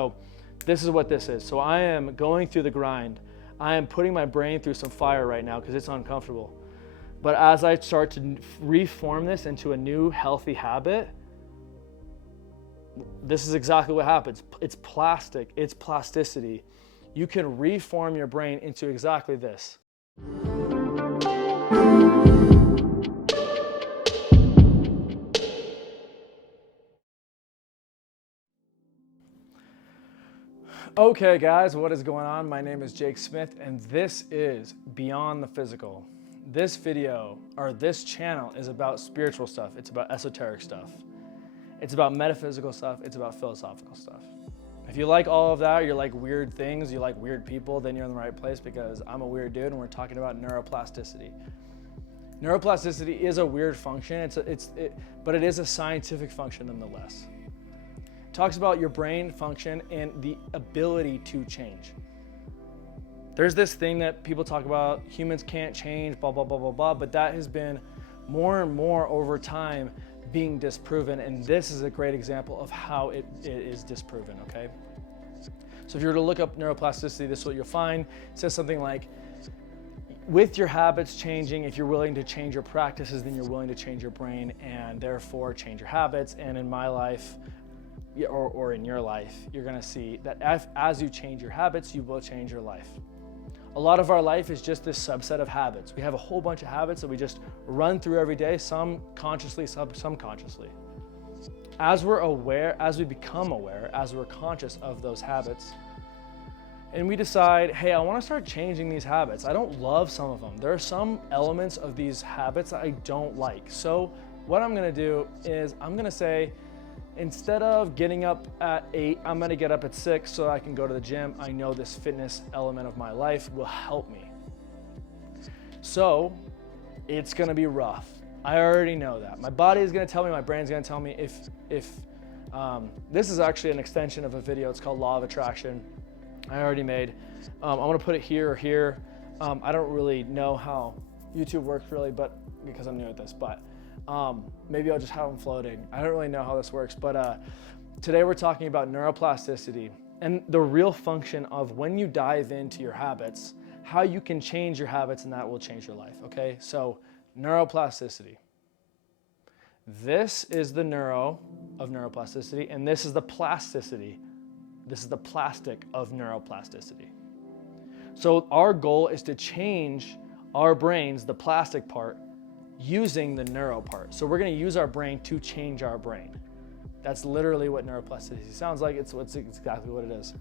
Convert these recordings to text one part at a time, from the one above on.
So this is what this is. So I am going through the grind. I am putting my brain through some fire right now because it's uncomfortable. But as I start to reform this into a new healthy habit, this is exactly what happens. It's plastic, it's plasticity. You can reform your brain into exactly this. Okay guys, what is going on? My name is Jake Smith and this is Beyond the Physical. This video, or this channel, is about spiritual stuff. It's about esoteric stuff. It's about metaphysical stuff. It's about philosophical stuff. If you like all of that, you like weird things, you like weird people, then you're in the right place because I'm a weird dude and we're talking about neuroplasticity. Neuroplasticity is a weird function, but it is a scientific function nonetheless. It talks about your brain function and the ability to change. There's this thing that people talk about, humans can't change, blah, blah, blah, blah, blah, but that has been more and more over time being disproven, and this is a great example of how it is disproven, okay? So if you were to look up neuroplasticity, this is what you'll find. It says something like, with your habits changing, if you're willing to change your practices, then you're willing to change your brain and therefore change your habits. And in my life, or in your life, you're gonna see that as you change your habits, you will change your life. A lot of our life is just this subset of habits. We have a whole bunch of habits that we just run through every day, some consciously, some subconsciously. As we're aware, as we become aware, as we're conscious of those habits, and we decide, hey, I wanna start changing these habits. I don't love some of them. There are some elements of these habits that I don't like. So what I'm gonna do is I'm gonna say, instead of getting up at 8, I'm gonna get up at 6 so I can go to the gym. I know this fitness element of my life will help me. So it's gonna be rough. I already know that. My body is gonna tell me, my brain's gonna tell me if this is actually an extension of a video. It's called Law of Attraction. I already made. I'm gonna put it here or here. I don't really know how YouTube works really, but because I'm new at this, but maybe I'll just have them floating. I don't really know how this works, but today we're talking about neuroplasticity and the real function of when you dive into your habits, how you can change your habits and that will change your life, okay? So neuroplasticity. This is the neuro of neuroplasticity and this is the plasticity. This is the plastic of neuroplasticity. So our goal is to change our brains, the plastic part, using the neuro part. So we're gonna use our brain to change our brain. That's literally what neuroplasticity sounds like. It's exactly what it is.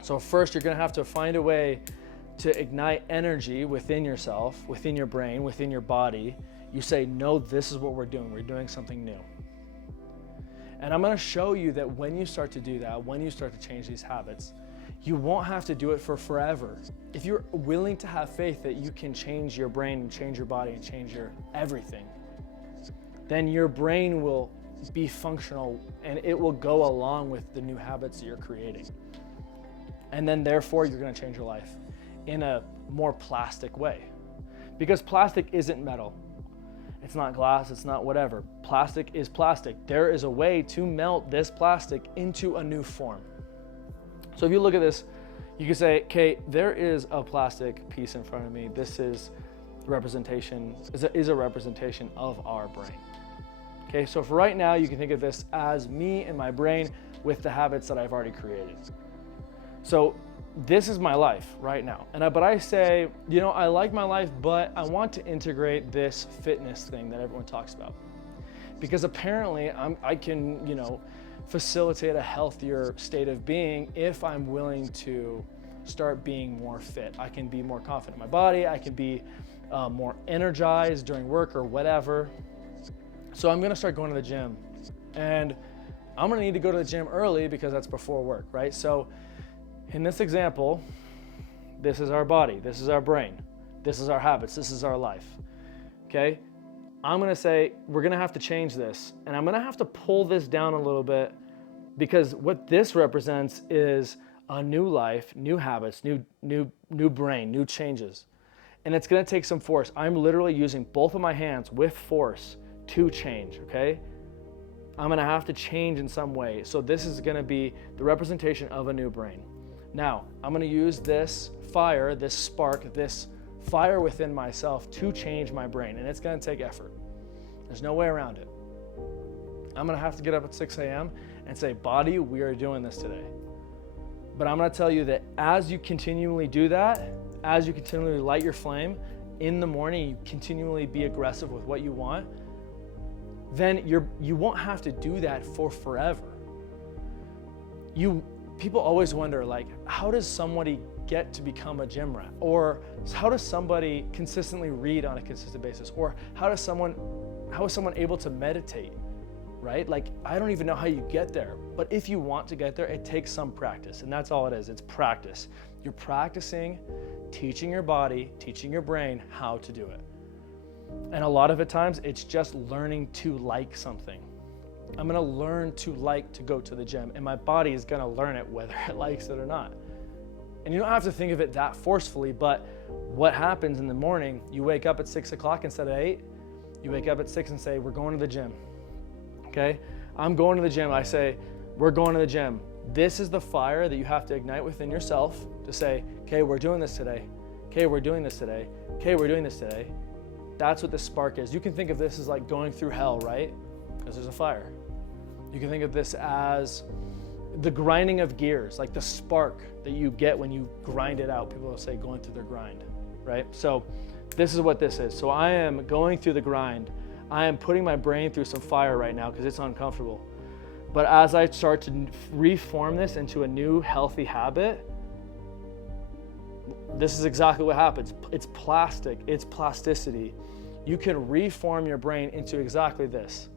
So first, you're gonna have to find a way to ignite energy within yourself, within your brain, within your body. You say, no, this is what we're doing. We're doing something new. And I'm gonna show you that when you start to do that, when you start to change these habits, you won't have to do it for forever. If you're willing to have faith that you can change your brain and change your body and change your everything, then your brain will be functional and it will go along with the new habits that you're creating. And then therefore you're gonna change your life in a more plastic way. Because plastic isn't metal. It's not glass, it's not whatever. Plastic is plastic. There is a way to melt this plastic into a new form. So if you look at this, you can say, okay, there is a plastic piece in front of me. This is representation, is a representation of our brain. Okay, so for right now, you can think of this as me and my brain with the habits that I've already created. So this is my life right now. But I say, you know, I like my life, but I want to integrate this fitness thing that everyone talks about. Because apparently I can, you know, facilitate a healthier state of being if I'm willing to start being more fit. I can be more confident in my body. I can be more energized during work or whatever. So I'm gonna start going to the gym. And I'm gonna need to go to the gym early because that's before work, right? So in this example, this is our body, this is our brain, this is our habits, this is our life, okay? I'm gonna say, we're gonna have to change this, and I'm gonna have to pull this down a little bit because what this represents is a new life, new habits, new brain, new changes. And it's gonna take some force. I'm literally using both of my hands with force to change, okay? I'm gonna have to change in some way. So this is gonna be the representation of a new brain. Now, I'm gonna use this fire, this spark, this fire within myself to change my brain, and it's gonna take effort. There's no way around it. I'm gonna have to get up at 6 a.m. and say, body, we are doing this today. But I'm gonna tell you that as you continually do that, as you continually light your flame, in the morning, you continually be aggressive with what you want, then you won't have to do that for forever. People always wonder, like, how does somebody get to become a gym rat? Or how does somebody consistently read on a consistent basis? Or how is someone able to meditate, right? Like, I don't even know how you get there. But if you want to get there, it takes some practice. And that's all it is. It's practice. You're practicing, teaching your body, teaching your brain how to do it. And a lot of the times, it's just learning to like something. I'm gonna learn to like to go to the gym, and my body is gonna learn it whether it likes it or not. And you don't have to think of it that forcefully, but what happens in the morning, you wake up at 6 o'clock instead of 8, you wake up at 6 and say, we're going to the gym, okay? I'm going to the gym, I say, we're going to the gym. This is the fire that you have to ignite within yourself to say, okay, we're doing this today. Okay, we're doing this today. Okay, we're doing this today. That's what the spark is. You can think of this as like going through hell, right? Because there's a fire. You can think of this as the grinding of gears, like the spark that you get when you grind it out. People will say going through their grind, right? So this is what this is. So I am going through the grind. I am putting my brain through some fire right now because it's uncomfortable. But as I start to reform this into a new healthy habit, this is exactly what happens. It's plastic, it's plasticity. You can reform your brain into exactly this.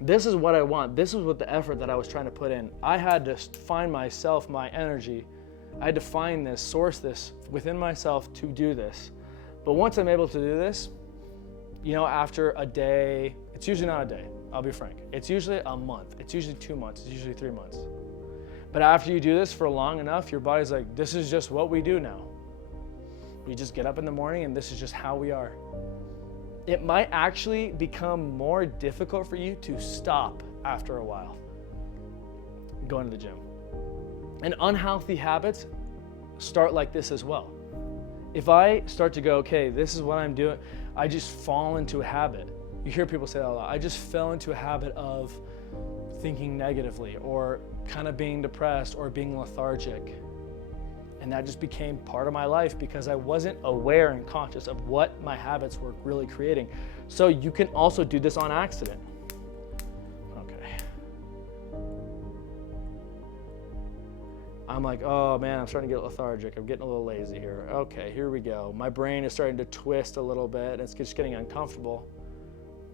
This is what I want. This is what the effort that I was trying to put in. I had to find myself, my energy. I had to find this, source this within myself to do this. But once I'm able to do this, after a day, it's usually not a day, I'll be frank. It's usually a month. It's usually 2 months. It's usually 3 months. But after you do this for long enough, your body's like, this is just what we do now. We just get up in the morning and this is just how we are. It might actually become more difficult for you to stop after a while going to the gym. And unhealthy habits start like this as well. If I start to go, okay, this is what I'm doing, I just fall into a habit. You hear people say that a lot. I just fell into a habit of thinking negatively or kind of being depressed or being lethargic. And that just became part of my life because I wasn't aware and conscious of what my habits were really creating. So you can also do this on accident. Okay. I'm like, oh man, I'm starting to get lethargic. I'm getting a little lazy here. Okay, here we go. My brain is starting to twist a little bit and it's just getting uncomfortable,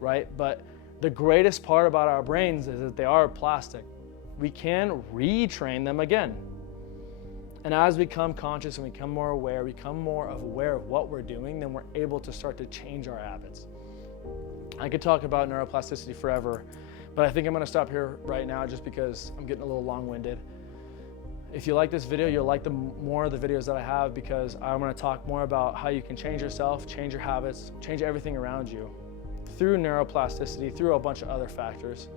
right? But the greatest part about our brains is that they are plastic. We can retrain them again. And as we become conscious and we become more aware of what we're doing, then we're able to start to change our habits. I could talk about neuroplasticity forever, but I think I'm gonna stop here right now just because I'm getting a little long-winded. If you like this video, you'll like more of the videos that I have because I'm gonna talk more about how you can change yourself, change your habits, change everything around you through neuroplasticity, through a bunch of other factors.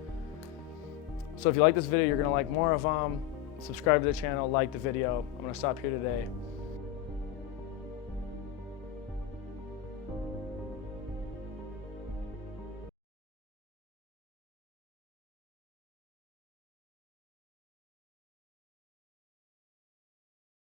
So if you like this video, you're gonna like more of them. Subscribe to the channel, like the video. I'm gonna stop here today.